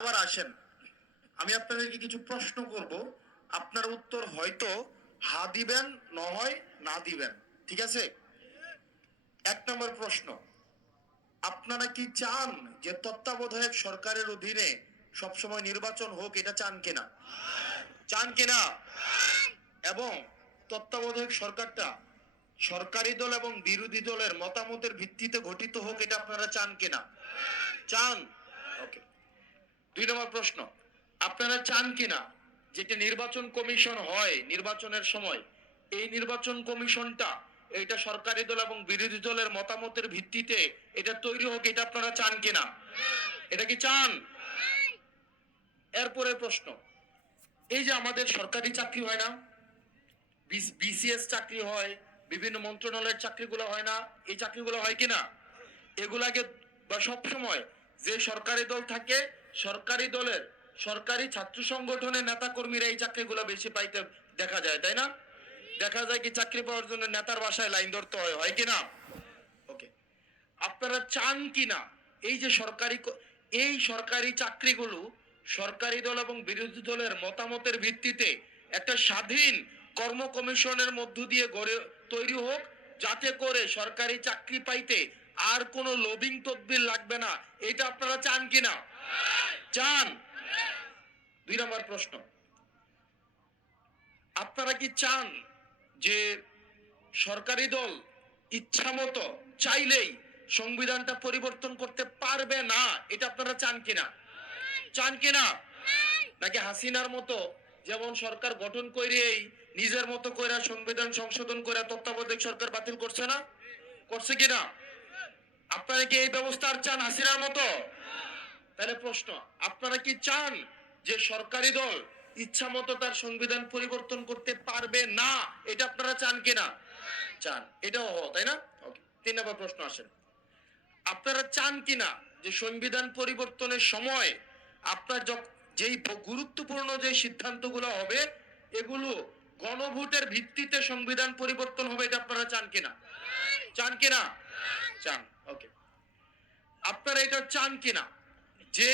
আবার আসেন, আমি আপনাদেরকে কিছু প্রশ্ন করব, আপনার উত্তর হয়তো হা দিবেন, নয় না দিবেন। ঠিক আছে? 1 নম্বর প্রশ্ন, আপনারা কি চান যে তত্ত্বাবধায়ক সরকারের অধীনে সবসময় নির্বাচন হোক? এটা চান কিনা? চান কিনা? এবং তত্ত্বাবধায়ক সরকারটা সরকারি দল এবং বিরোধী দলের মতামতের ভিত্তিতে গঠিত হোক, এটা আপনারা চান কিনা? চান। ওকে। 2 নম্বর প্রশ্ন, আপনারা চান কিনা যেটা নির্বাচন কমিশন হয় নির্বাচনের সময়, এই নির্বাচন কমিশনটা এটা সরকারি দল এবং বিরোধী দলের মতামতের ভিত্তিতে এটা তৈরি হোক? এটা আপনারা চান কিনা? এটা কি চান? এরপরের প্রশ্ন, এই যে আমাদের সরকারি চাকরি হয় না, বিসিএস চাকরি হয়, বিভিন্ন মন্ত্রণালয়ের চাকরিগুলো হয় না, এই চাকরিগুলো হয় কিনা? এগুলাকে বা সব সময় যে সরকারি দল থাকে, সরকারি দলের সরকারি ছাত্র সংগঠনের নেতা কর্মীরা এই চাকরিগুলো বেশি পাইতে দেখা যায়, তাই না? দেখা যায় কি চাকরি পাওয়ার জন্য নেতার বাসায় লাইন ধরতে হয়, হয় কিনা? ওকে। আপনারা চান কিনা এই যে এই সরকারি চাকরিগুলো সরকারি দল এবং বিরোধী দলের মতামতের ভিত্তিতে একটা স্বাধীন কর্ম কমিশনের মধ্য দিয়ে গড়ে তৈরি হোক, যাতে করে সরকারি চাকরি পাইতে আর কোনো লবিং তদবির লাগবে না? এটা আপনারা চান কিনা? চান। 2 নম্বর প্রশ্ন, আপনারা কি চান যে সরকারি দল ইচ্ছামতো চাইলেই সংবিধানটা পরিবর্তন করতে পারবে না? এটা আপনারা চান কিনা? চান কিনা? নাকি হাসিনার মতো যেমন সরকার গঠন করেই নিজের মতো করে সংবিধান সংশোধন করে তত্ত্বাবধায়ক সরকার বাতিল করছে না? করছে কিনা? আপনারা কি এই ব্যবস্থা আর চান হাসিনার মতো? তাহলে প্রশ্ন, আপনারা কি চান যে সরকারি দল ইচ্ছা মতো তার সংবিধান পরিবর্তন করতে পারবে না? এটা আপনারা চান কিনা? চান। এটাও তাই না? ওকে। 3 নম্বর প্রশ্ন আসেন, আপনারা চান কিনা যে সংবিধান পরিবর্তনের সময় আপনার যেই গুরুত্বপূর্ণ যে সিদ্ধান্তগুলো হবে এগুলো গণভোটের ভিত্তিতে সংবিধান পরিবর্তন হবে? এটা আপনারা চান কিনা? চান কিনা? চান। ওকে। আপনারা এটা চান কিনা যে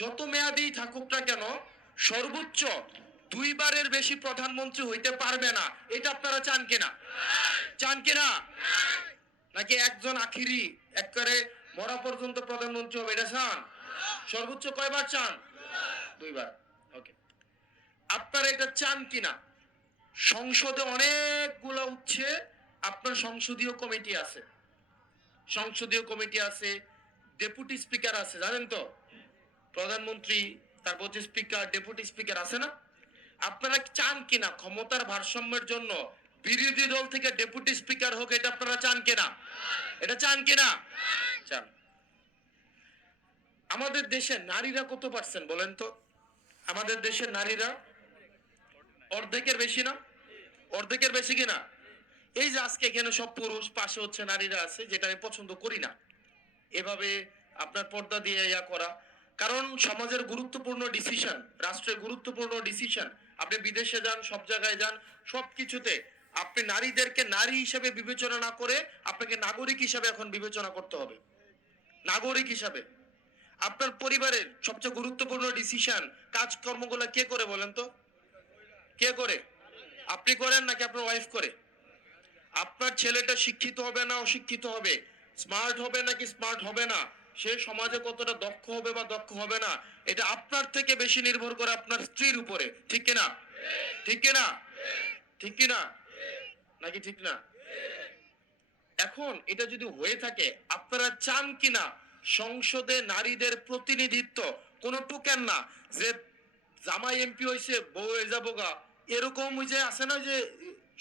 যত মেয়াদি থাকুক না কেন সর্বোচ্চ 2বারের বেশি প্রধানমন্ত্রী হইতে পারবে না? এটা আপনারা চান কিনা? চান কিনা? নাকি একজন আখিরি একবারে মরা পর্যন্ত প্রধানমন্ত্রী হবে, এটা চান? সর্বোচ্চ কয়বার চান? 2বার। ওকে। আপনারা এটা চান কিনা সংসদে অনেকগুলো উচ্ছে আপনার সংসদীয় কমিটি আছে, সংসদীয় কমিটি আছে, ডেপুটি স্পিকার আছে, জানেন তো? প্রধানমন্ত্রী, তারপর হচ্ছে স্পিকার, ডেপুটি স্পিকার আছে না? আপনারা চান কিনা ক্ষমতার ভারসাম্যের জন্য বিরোধী দল থেকে ডেপুটি স্পিকার হোক? এটা আপনারা চান কিনা? এটা চান কিনা? চান। আমাদের দেশে নারীরা কত পার্সেন্ট বলেন তো? আমাদের দেশের নারীরা অর্ধেকের বেশি না? অর্ধেকের বেশি কিনা? এই যে আজকে এখানে সব পুরুষ, পাশে হচ্ছে নারীরা আছে, যেটা আমি পছন্দ করি না এভাবে আপনার পর্দা দিয়ে ইয়া করা। কারণ সমাজের গুরুত্বপূর্ণ ডিসিশন, রাষ্ট্রের গুরুত্বপূর্ণ ডিসিশন, আপনি বিদেশে যান, সব জায়গায় যান, সবকিছুতে আপনি নারীদেরকে নারী হিসেবে বিবেচনা না করে আপনাকে নাগরিক হিসেবে এখন বিবেচনা করতে হবে। নাগরিক হিসাবে আপনার পরিবারের সবচেয়ে গুরুত্বপূর্ণ ডিসিশন, কাজকর্মগুলো কে করে বলেন তো? কে করে? আপনি করেন নাকি আপনার ওয়াইফ করে? আপনার ছেলেটা শিক্ষিত হবে না অশিক্ষিত হবে, স্মার্ট হবে নাকি স্মার্ট হবে না, সে সমাজে কতটা দক্ষ হবে বা দক্ষ হবে না, এটা আপনার থেকে বেশি নির্ভর করে আপনার স্ত্রীর উপরে। ঠিক কিনা? ঠিক কিনা? ঠিক কিনা? নাকি ঠিক না? এখন এটা যদি হয়ে থাকে, আপনারা চান কিনা সংসদে নারীদের প্রতিনিধিত্ব কোনো টোকেন না যে জামাই এমপি হয়েছে বউ হয়ে যাবো গা, এরকম ওই যে আছে না যে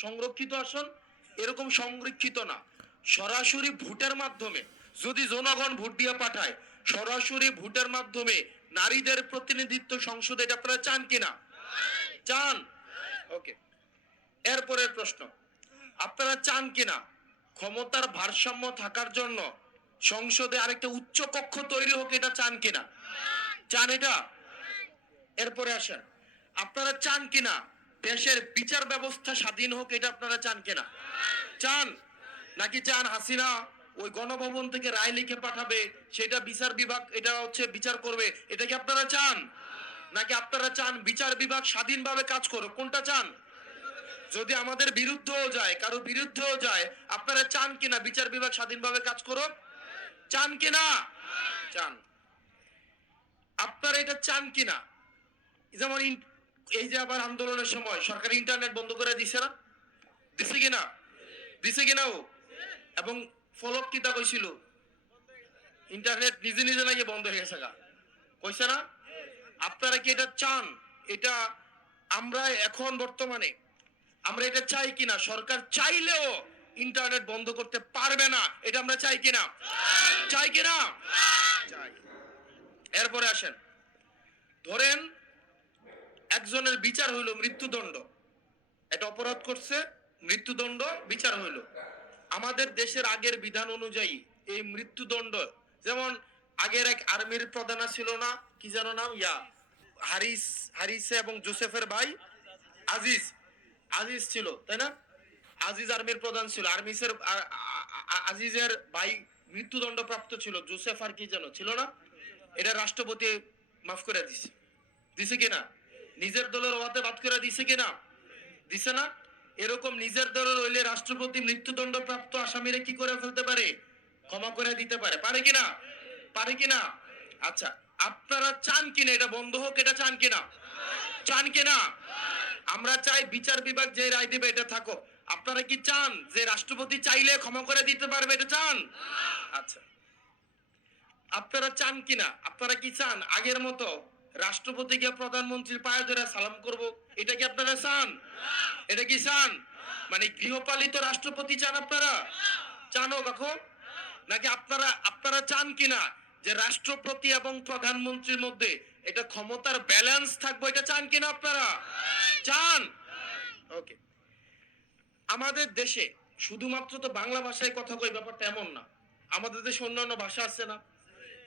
সংরক্ষিত আসন, এরকম সংরক্ষিত না, সরাসরি ভোটের মাধ্যমে যদি জনগণ ভোট দিয়ে পাঠায়, সরাসরি ভোটের মাধ্যমে নারীদের প্রতিনিধিত্ব সংসদে, এটা আপনারা চান কিনা? চান। ওকে। এরপরের প্রশ্ন, আপনারা চান কিনা ক্ষমতার ভারসাম্য থাকার জন্য সংসদে আরেকটা উচ্চ কক্ষ তৈরি হোক? এটা চান কিনা? চান এটা? এরপরে আসেন, আপনারা চান কিনা দেশের বিচার ব্যবস্থা স্বাধীন হোক? এটা আপনারা চান কিনা? চান। নাকি চান হাসিনা ওই গণভবন থেকে রায় লিখে পাঠাবে, সেটা বিচার বিভাগ এটা হচ্ছে বিচার করবে, এটা কি আপনারা চান? নাকি আপনারা চান বিচার বিভাগ স্বাধীনভাবে কাজ করুক? কোনটা চান? যদি আমাদের বিরুদ্ধেও যায়, কারো বিরুদ্ধেও যায়, আপনারা চান কিনা বিচার বিভাগ স্বাধীনভাবে কাজ করুক? চান কিনা? চান। আপনারা এটা চান কিনা? যেমন এই যে আবার আন্দোলনের সময় সরকার ইন্টারনেট বন্ধ করে দিছে না? দিছে কিনা? দিছে কিনা ও? এবং ফলক কিতা কইছিল ইন্টারনেট নিজে নিজে নাকি বন্ধ হয়ে গেছে গা, কইছে না? আপনারা কি এটা চান? এটা আমরা এখন বর্তমানে আমরা এটা চাই কিনা? সরকার চাইলেও ইন্টারনেট বন্ধ করতে পারবে না, এটা আমরা চাই কিনা? চাই কিনা? চাই। এরপরে আসেন, ধরেন একজনের বিচার হইল মৃত্যুদণ্ড, এটা অপরাধ করছে, মৃত্যুদণ্ড বিচার হইল। আমাদের দেশের আগের বিধান অনুযায়ী এই মৃত্যুদণ্ড, যেমন আগের এক আর্মির প্রধান ছিল না, কি যেন নাম, হারিসে এবং জোসেফের ভাই আজিজ, আজিজ ছিল তাই না? আজিজ আর্মির প্রধান ছিল, আজিজের ভাই মৃত্যুদণ্ড প্রাপ্ত ছিল, জোসেফ আর কি যেন ছিল না? এটা রাষ্ট্রপতি মাফ করে দিছে, দিছে কিনা? নিজের দলের ওয়াতে বাদ করে দিছে কিনা? দিছে না? এরকম নিজের দলের হইলে রাষ্ট্রপতি মৃত্যুদণ্ড প্রাপ্ত আসামিরা কি করে ফেলতে পারে? ক্ষমা করে দিতে পারে, পারে কিনা? পারে কিনা? আচ্ছা, আপনারা চান কিনা এটা বন্ধ হোক? এটা চান কিনা? চান কিনা? আমরা চাই বিচার বিভাগ যে রায় দিবে এটা থাকো। আপনারা কি চান যে রাষ্ট্রপতি চাইলে ক্ষমা করে দিতে পারবে? এটা চান? আচ্ছা, আপনারা চান কিনা? আপনারা কি চান আগের মতো রাষ্ট্রপতিকে প্রধানমন্ত্রীর পায়ে ধরে সালাম করব? এটা কি আপনারা চান? এটা কি চান? মানে গৃহপালিত রাষ্ট্রপতি চান আপনারা? চানো কখন? নাকি আপনারা আপনারা চান কিনা যে রাষ্ট্রপতি এবং প্রধানমন্ত্রীর মধ্যে এটা ক্ষমতার ব্যালেন্স থাকবে? এটা চান কিনা আপনারা? চান। ওকে। আমাদের দেশে শুধুমাত্র তো বাংলা ভাষায় কথা কই ব্যাপারটা এমন না, আমাদের দেশে অন্যান্য ভাষা আছে না?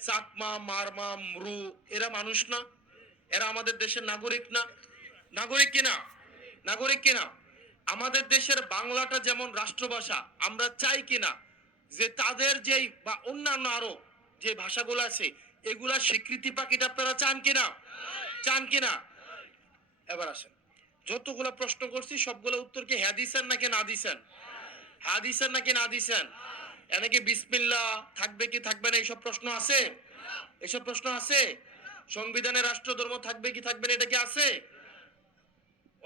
চাকমা, মারমা, মরু, এরা মানুষ না? এরা আমাদের দেশের নাগরিক না? নাগরিক কিনা? নাগরিক কিনা? আমাদের দেশের বাংলাটা যেমন রাষ্ট্রভাষা, আমরা চাই কিনা যে তাদের যেই বা অন্যান্য আরো যে ভাষাগুলো আছে এগুলা স্বীকৃতি পাকিটা আপনারা চান কিনা? চান কিনা? এবার আসেন, যতগুলো প্রশ্ন করছি সবগুলো উত্তর কি হ্যাঁ দিছেন নাকি না দিছেন? হ্যাঁ দিছেন নাকি না দিছেন? এনেকে বিসমিল্লাহ থাকবে কি থাকবে না এইসব প্রশ্ন আছে? এসব প্রশ্ন আছে? সংবিধানে রাষ্ট্রধর্ম থাকবে কি থাকবে না এটা কি আছে?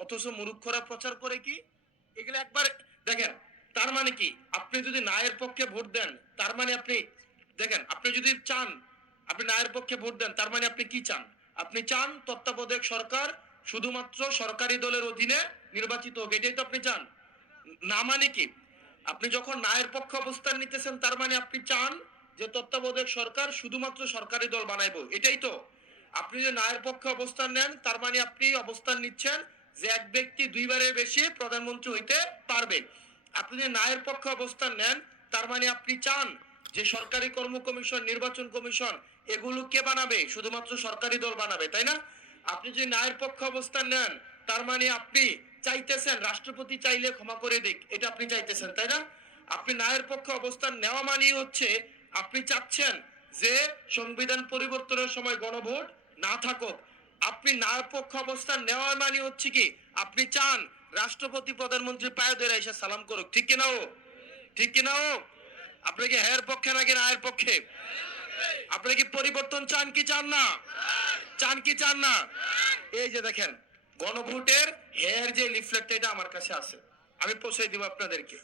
অথচ মূর্খরা প্রচার করে কি এগুলো একবার দেখেন। তার মানে কি, আপনি যদি নায়ের পক্ষে ভোট দেন তার মানে আপনি দেখেন, আপনি যদি চান আপনি নায়ের পক্ষে ভোট দেন তার মানে আপনি কি চান? আপনি চান তত্ত্বাবধায়ক সরকার শুধুমাত্র সরকারি দলের অধীনে নির্বাচিত হোক, এটাই তো আপনি চান। না মানে কি, আপনি যখন নায়ের পক্ষে অবস্থান নিতেছেন তার মানে আপনি চান যে তত্ত্বাবধায়ক সরকার শুধুমাত্র সরকারি দল বানাইবো, এটাই তো। আপনি যে নায়ের পক্ষে অবস্থান নেন তার মানে আপনি অবস্থান নিচ্ছেন যে এক ব্যক্তি দুইবারের বেশি প্রধানমন্ত্রী হইতে পারবে। আপনি যে নায়ের পক্ষে অবস্থান নেন তার মানে আপনি চান যে সরকারি কর্ম কমিশন, নির্বাচন কমিশন এগুলো কে বানাবে? শুধুমাত্র সরকারি দল বানাবে, তাই না? আপনি যদি নায়ের পক্ষে অবস্থান নেন তার মানে আপনি চাইতেছেন রাষ্ট্রপতি চাইলে ক্ষমা করে দিক, এটা আপনি চাইতেছেন, তাই না? আপনি নায়ের পক্ষে অবস্থান নেওয়া মানেই হচ্ছে আপনি চাচ্ছেন যে সংবিধান পরিবর্তনের সময় গণভোট না থাকুক। আপনি নায়ের পক্ষে অবস্থান নেওয়া মানে হচ্ছে কি আপনি চান রাষ্ট্রপতি প্রধানমন্ত্রীর পায়ে ধরে এসে সালাম করুক, ঠিক কিনা ও? ঠিক কিনা ও? আপনি কি হ্যার পক্ষে নাকি নায়ের পক্ষে? আপনি কি পরিবর্তন চান কি চান না? চান কি চান না? এই যে দেখেন, গণভোটের হেয়ার যে লিফলেট এটা আমার কাছে আছে, আমি পৌঁছে দিব আপনাদেরকে।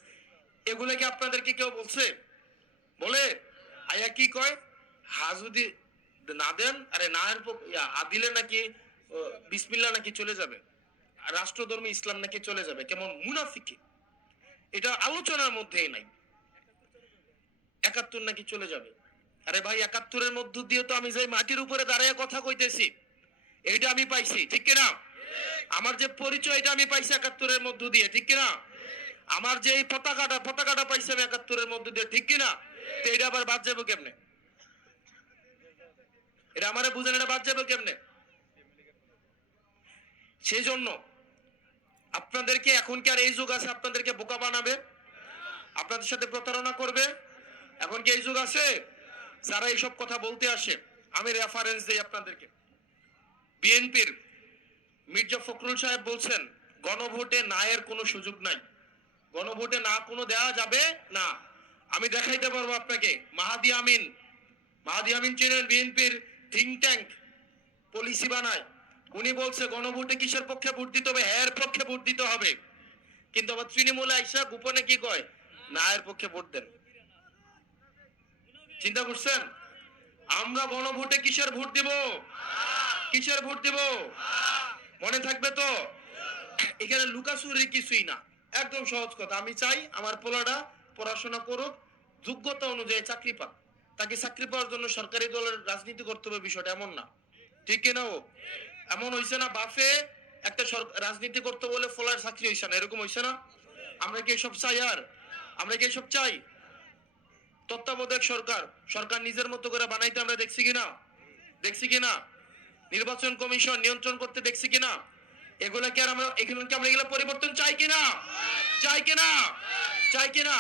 এগুলো কি আপনাদেরকে কেউ বলছে? বলে আয়া কি কয়, হা যদি না দেন, আরে না এর হা দিলে নাকি বিসমিল্লাহ নাকি চলে যাবে, রাষ্ট্রধর্মী ইসলাম নাকি চলে যাবে, কেমন মুনাফিকি। এটা আলোচনার মধ্যেই নাই। ৭১ নাকি চলে যাবে। আরে ভাই ৭১-এর মধ্য দিয়ে তো আমি যে মাটির উপরে দাঁড়িয়ে কথা কইতেছি এইটা আমি পাইছি, ঠিক কিনা? আমার যে পরিচয় এটা আমি পাইছি ৭১-এর মধ্য দিয়ে, ঠিক কিনা? আমার যে এই পতাকাটা পাইছি আমি ৭১-এর মধ্য দিয়ে, ঠিক কিনা? তো এটা আবার বাদ যাবো কেমনে? এটা আমারে বুঝেন, এটা বাদ যাবে কেমনে? সেই জন্য আপনাদেরকে এখন কি আর এই যুগ আছে আপনাদেরকে বোকা বানাবে, আপনাদের সাথে প্রতারণা করবে? এখন কি এই যুগ আছে? যারা এইসব কথা বলতে আসে, আমি রেফারেন্স দেই আপনাদেরকে। বিএনপির মির্জা ফখরুল সাহেব বলছেন গণভোটে না এর কোনো সুযোগ নাই, গণভোটে না কোনো দেওয়া যাবে না। আমি দেখাইতে পারবো আপনাকে। মাহাদি আমিন, মাহাদি আমিন চেনেন, বিএনপির থিঙ্ক ট্যাঙ্ক, পলিসি বানায়। উনি বলছে গণভোটে কিসের পক্ষে ভোট দিতে হবে? এর পক্ষে ভোট দিতে হবে। কিন্তু আবার তৃণমূলে আইসা গোপনে কি কয়? না এর পক্ষে ভোট দেন। চিন্তা করছেন? আমরা গণভোটে কিসের ভোট দিব? কিসের ভোট দিব? মনে থাকবে তো? এখানে লুকাচুরি কিছুই না, একদম সহজ কথা। আমি চাই আমার পোলাটা পড়াশোনা করুক, যোগ্যতা অনুযায়ী চাকরি পাক। তাকে চাকরি পাওয়ার জন্য সরকারি দলের রাজনীতি করতে হবে, বিষয়টা এমন না। ঠিক কিনা? ও এমন হইছে না বাফে একটা রাজনীতি করতে বলে ফলার চাকরি হইছে না, এরকম হইছে না? আমরা কি এসব চাই? আর আমরা কি এসব চাই? তত্ত্বাবধায়ক সরকার, সরকার নিজের মতো করে বানাইতে আমরা দেখছি কিনা? দেখছি কিনা? নির্বাচন কমিশন নিয়ন্ত্রণ করতে দেখছি কিনা? এগুলা কি আর আমরা এগুলো পরিবর্তন চাই কিনা? চাই কিনা? চাই কিনা?